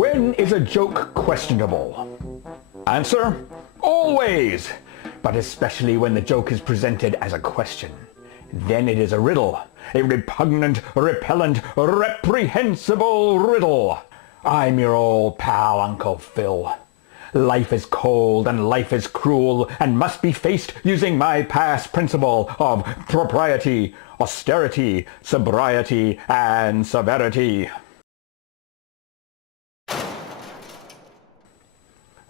When is a joke questionable? Answer: always, but especially when the joke is presented as a question. Then it is a riddle, a repugnant, repellent, reprehensible riddle. I'm your old pal, Uncle Phil. Life is cold and life is cruel and must be faced using my past principle of propriety, austerity, sobriety, and severity.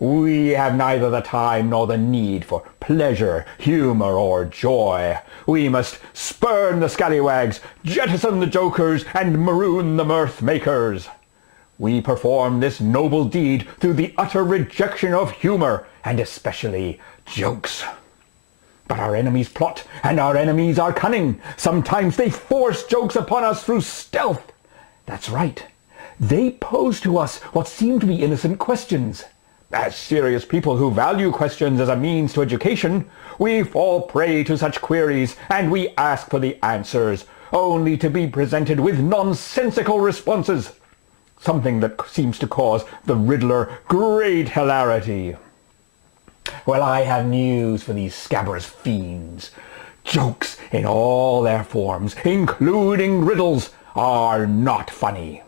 We have neither the time nor the need for pleasure, humor, or joy. We must spurn the scallywags, jettison the jokers, and maroon the mirth makers. We perform this noble deed through the utter rejection of humor, and especially jokes. But our enemies plot, and our enemies are cunning. Sometimes they force jokes upon us through stealth. That's right. They pose to us what seem to be innocent questions. As serious people who value questions as a means to education, we fall prey to such queries, and we ask for the answers, only to be presented with nonsensical responses. Something that seems to cause the riddler great hilarity. Well, I have news for these scabrous fiends. Jokes in all their forms, including riddles, are not funny.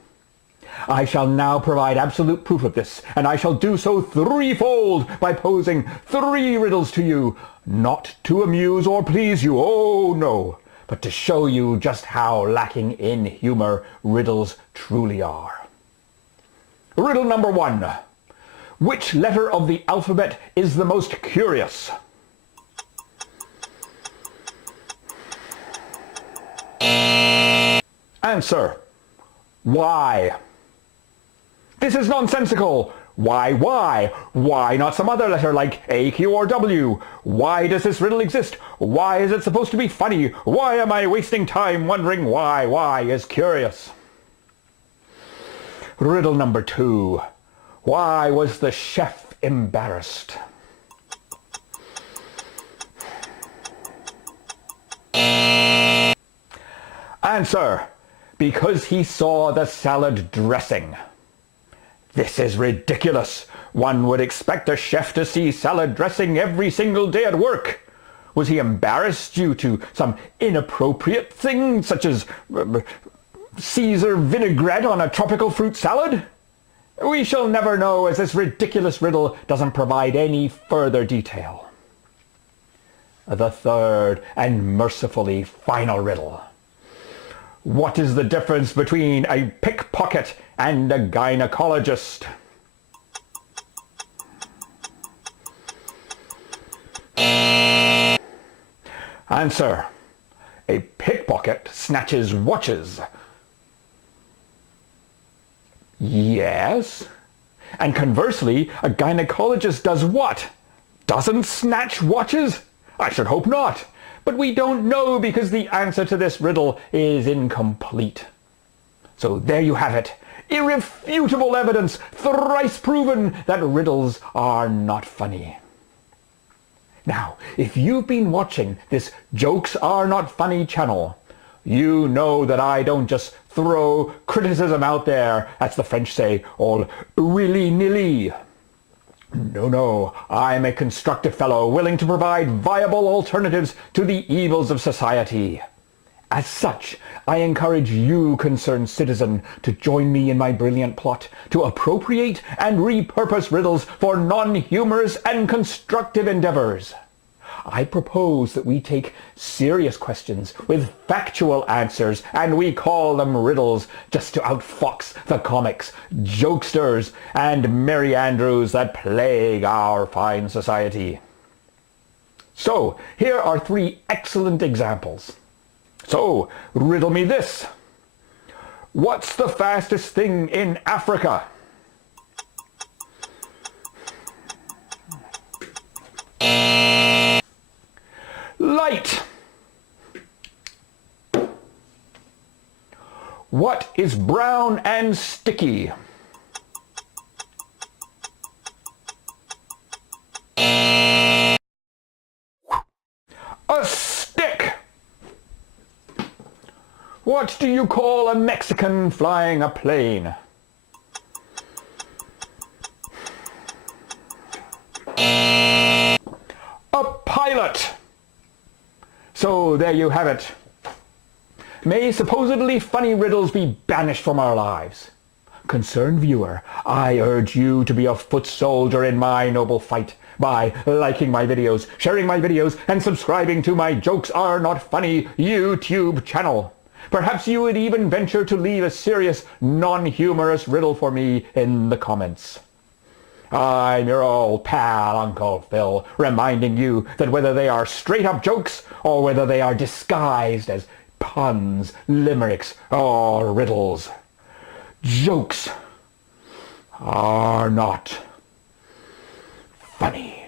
I shall now provide absolute proof of this, and I shall do so threefold by posing 3 riddles to you, not to amuse or please you, oh no, but to show you just how lacking in humor riddles truly are. Riddle number 1. Which letter of the alphabet is the most curious? Answer: Y. This is nonsensical. Why Y? Why not some other letter like A, Q, or W? Why does this riddle exist? Why is it supposed to be funny? Why am I wasting time wondering why Y is curious? Riddle number 2. Why was the chef embarrassed? Answer: because he saw the salad dressing. This is ridiculous. One would expect a chef to see salad dressing every single day at work. Was he embarrassed due to some inappropriate thing, such as Caesar vinaigrette on a tropical fruit salad? We shall never know, as this ridiculous riddle doesn't provide any further detail. The third and mercifully final riddle. What is the difference between a pickpocket and a gynecologist? Answer: a pickpocket snatches watches. Yes. And conversely, a gynecologist does what? Doesn't snatch watches? I should hope not. But we don't know because the answer to this riddle is incomplete. So there you have it. Irrefutable evidence, thrice proven, that riddles are not funny. Now, if you've been watching this Jokes Are Not Funny channel, you know that I don't just throw criticism out there, as the French say, all willy-nilly. No, I'm a constructive fellow willing to provide viable alternatives to the evils of society. As such, I encourage you, concerned citizen, to join me in my brilliant plot to appropriate and repurpose riddles for non-humorous and constructive endeavors. I propose that we take serious questions with factual answers and we call them riddles, just to outfox the comics, jokesters, and merry andrews that plague our fine society. So, here are 3 excellent examples. So, riddle me this. What's the fastest thing in Africa? Light. What is brown and sticky? A stick. What do you call a Mexican flying a plane? toilet. So there you have it. May supposedly funny riddles be banished from our lives. Concerned viewer, I urge you to be a foot soldier in my noble fight by liking my videos, sharing my videos, and subscribing to my Jokes Are Not Funny YouTube channel. Perhaps you would even venture to leave a serious, non-humorous riddle for me in the comments. I'm your old pal, Uncle Phil, reminding you that whether they are straight-up jokes or whether they are disguised as puns, limericks, or riddles, jokes are not funny.